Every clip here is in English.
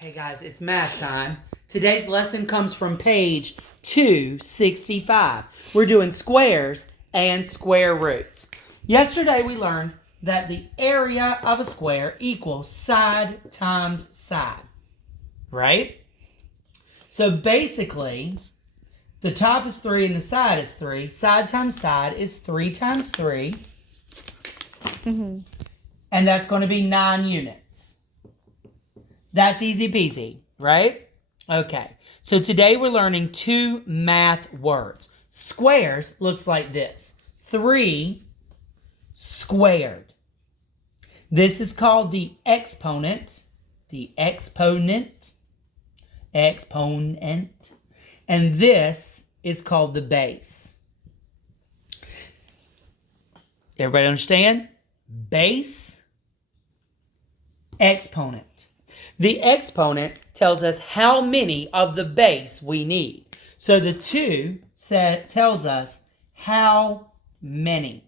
Hey guys, it's math time. Today's lesson comes from page 265. We're doing squares and square roots. Yesterday we learned that the area of a square equals side times side, right? So basically, the top is 3 and the side is 3. Side times side is 3 times 3. And that's going to be 9 units. That's easy peasy, right? Okay, so today we're learning 2 math words. Squares looks like this. 3 squared. This is called the exponent. Exponent. And this is called the base. Everybody understand? Base, exponent. The exponent tells us how many of the base we need. So the 2 tells us how many.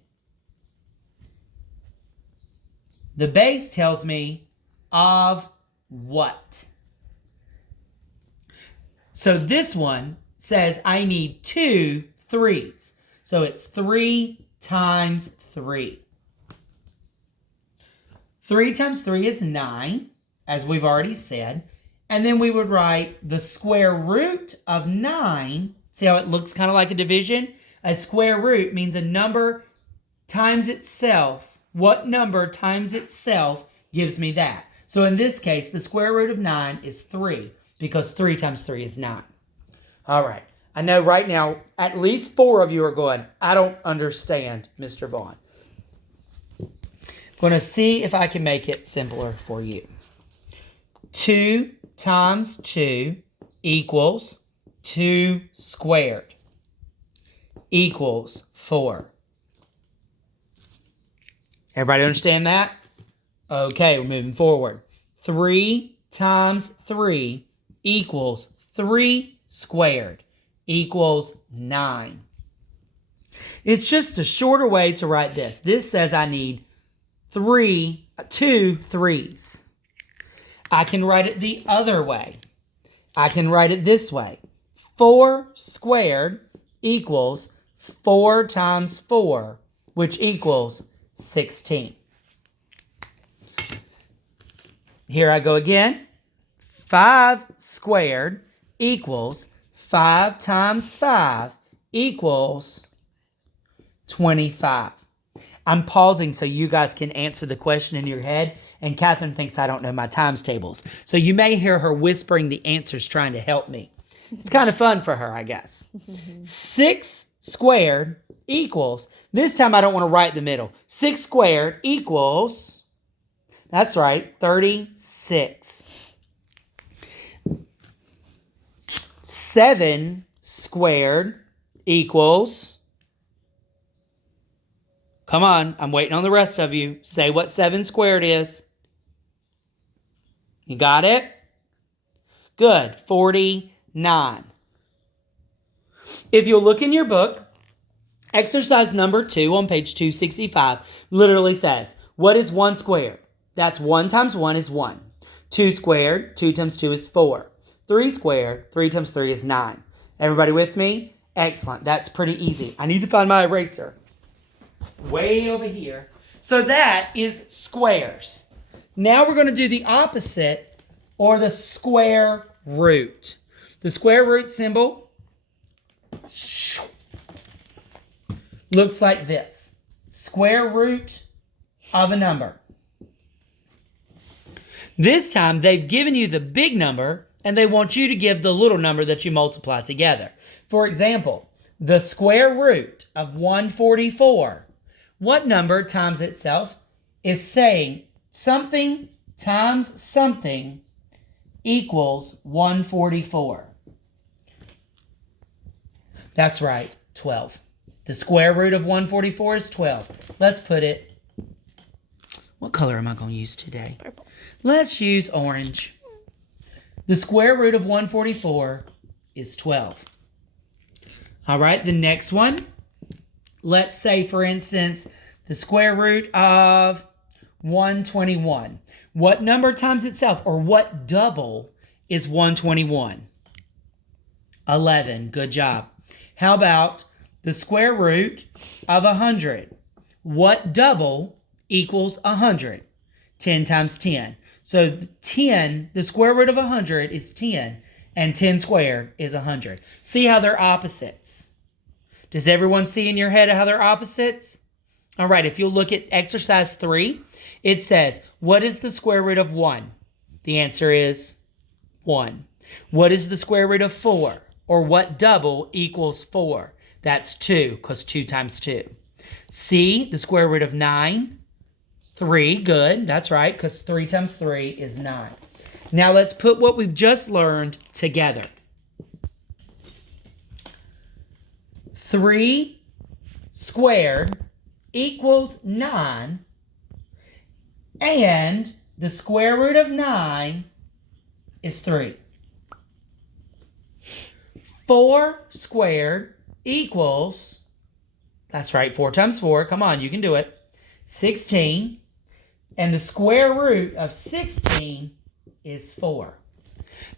The base tells me of what. So this one says I need 2 3s. So it's 3 times 3. 3 times 3 is 9, as we've already said. And then we would write the square root of 9. See how it looks kind of like a division? A square root means a number times itself. What number times itself gives me that? So in this case, the square root of 9 is 3, because 3 times 3 is 9. All right. I know right now at least 4 of you are going, I don't understand, Mr. Vaughn. I'm going to see if I can make it simpler for you. 2 times 2 equals 2 squared equals 4. Everybody understand that? Okay, we're moving forward. 3 times 3 equals 3 squared equals 9. It's just a shorter way to write this. This says I need 2 3s. I can write it the other way. I can write it this way. 4 squared equals 4 times 4, which equals 16. Here I go again. 5 squared equals 5 times 5 equals 25. I'm pausing so you guys can answer the question in your head. And Catherine thinks I don't know my times tables. So you may hear her whispering the answers trying to help me. It's kind of fun for her, I guess. 6 squared equals, this time I don't want to write the middle. 6 squared equals, that's right, 36. 7 squared equals, come on, I'm waiting on the rest of you. Say what 7 squared is. You got it? Good. 49. If you'll look in your book, exercise number 2 on page 265 literally says, what is 1 squared? That's 1 times 1 is 1. 2 squared, 2 times 2 is 4. 3 squared, 3 times 3 is 9. Everybody with me? Excellent. That's pretty easy. I need to find my eraser. Way over here. So that is squares. Now we're going to do the opposite, or the square root. The square root symbol looks like this. Square root of a number. This time they've given you the big number and they want you to give the little number that you multiply together. For example, the square root of 144. What number times itself is saying something times something equals 144. That's right, 12. The square root of 144 is 12. Let's put it, what color am I going to use today? Purple. Let's use orange. The square root of 144 is 12. All right, the next one. Let's say, for instance, the square root of 121. What number times itself, or what double is 121. 11. Good job. How about the square root of 100? What double equals 100? 10 times 10. So 10, the square root of 100 is 10, and 10 squared is 100. See how they're opposites? Does everyone see in your head how they're opposites? All right, if you'll look at exercise 3, it says, what is the square root of 1? The answer is 1. What is the square root of 4? Or what double equals 4? That's 2, because 2 times 2. C, the square root of 9. 3, good, that's right, because 3 times 3 is 9. Now let's put what we've just learned together. 3 squared equals 9, and the square root of 9 is 3. 4 squared equals, that's right, 4 times 4, come on, you can do it, 16, and the square root of 16 is 4.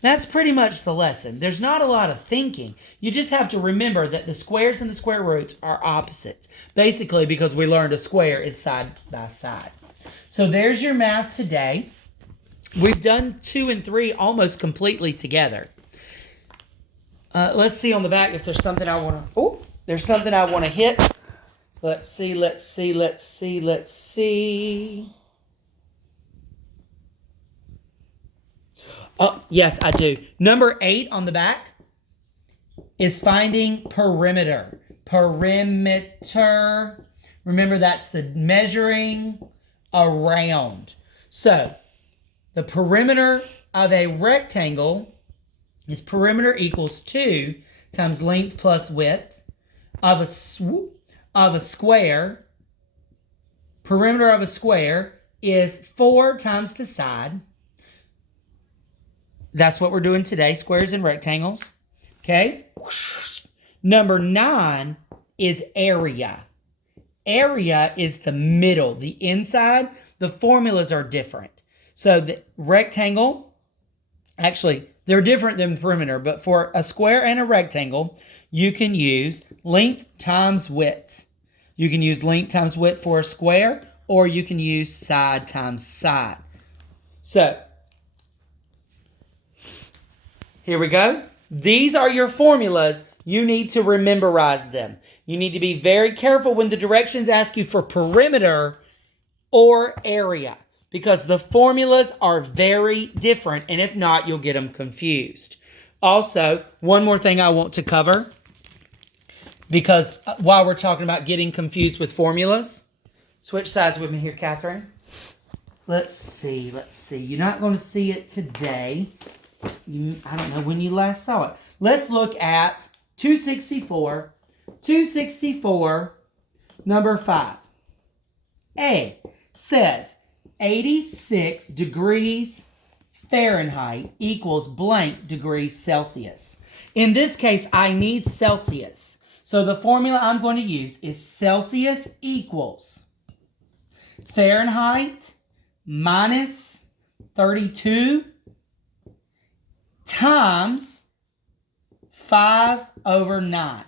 That's pretty much the lesson. There's not a lot of thinking. You just have to remember that the squares and the square roots are opposites, basically because we learned a square is side by side. So there's your math today. We've done 2 and 3 almost completely together. Let's see on the back if there's something I want to... Oh, there's something I want to hit. Let's see. Oh, yes, I do. Number 8 on the back is finding perimeter. Perimeter. Remember, that's the measuring around. So, the perimeter of a rectangle is perimeter equals 2 times length plus width of a square. Perimeter of a square is 4 times the side. That's what we're doing today, squares and rectangles. Okay? Number 9 is area. Area is the middle, the inside. The formulas are different. So the rectangle, actually, they're different than perimeter, but for a square and a rectangle, you can use length times width. You can use length times width for a square, or you can use side times side. So, here we go. These are your formulas. You need to memorize them. You need to be very careful when the directions ask you for perimeter or area, because the formulas are very different, and if not, you'll get them confused. Also, one more thing I want to cover, because while we're talking about getting confused with formulas, switch sides with me here, Catherine. Let's see. You're not going to see it today. I don't know when you last saw it. Let's look at 264. 264, number 5. A says 86 degrees Fahrenheit equals blank degrees Celsius. In this case, I need Celsius. So the formula I'm going to use is Celsius equals Fahrenheit minus 32 times 5 over 9.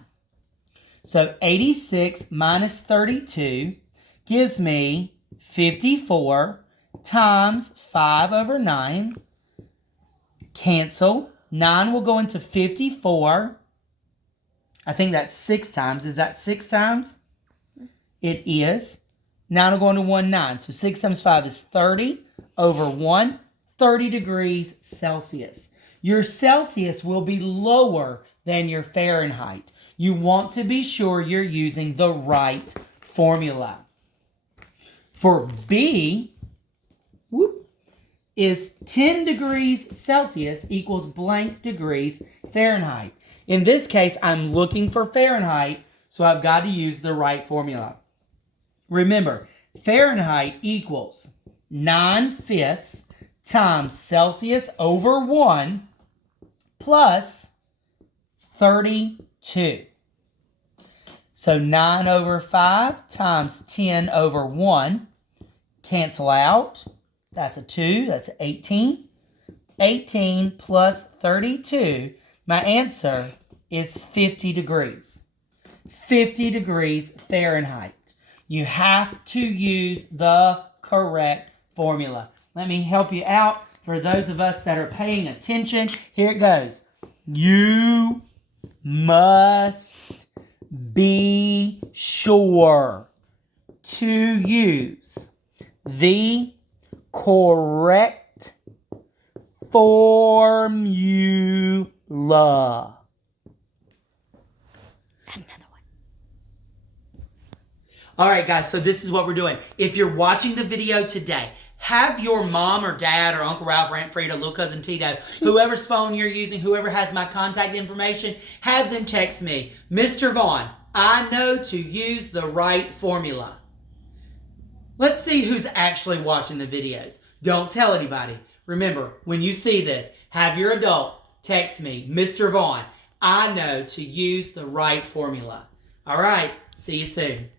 So 86 minus 32 gives me 54 times 5 over 9. Cancel. 9 will go into 54. I think that's 6 times. Is that 6 times? It is. 9 will go into 1, 9. So 6 times 5 is 30 over 1. 30 degrees Celsius. Your Celsius will be lower than your Fahrenheit. You want to be sure you're using the right formula. For B, is 10 degrees Celsius equals blank degrees Fahrenheit. In this case, I'm looking for Fahrenheit, so I've got to use the right formula. Remember, Fahrenheit equals 9/5 times Celsius over 1 plus 32. So 9 over 5 times 10 over 1. Cancel out. That's a 2. That's 18. 18 plus 32, my answer is 50 degrees. 50 degrees Fahrenheit. You have to use the correct formula. Let me help you out. For those of us that are paying attention, here it goes. You must be sure to use the correct formula. All right, guys, so this is what we're doing. If you're watching the video today, have your mom or dad or Uncle Ralph or Aunt Frida, little cousin Tito, whoever's phone you're using, whoever has my contact information, have them text me, Mr. Vaughn, I know to use the right formula. Let's see who's actually watching the videos. Don't tell anybody. Remember, when you see this, have your adult text me, Mr. Vaughn, I know to use the right formula. All right, see you soon.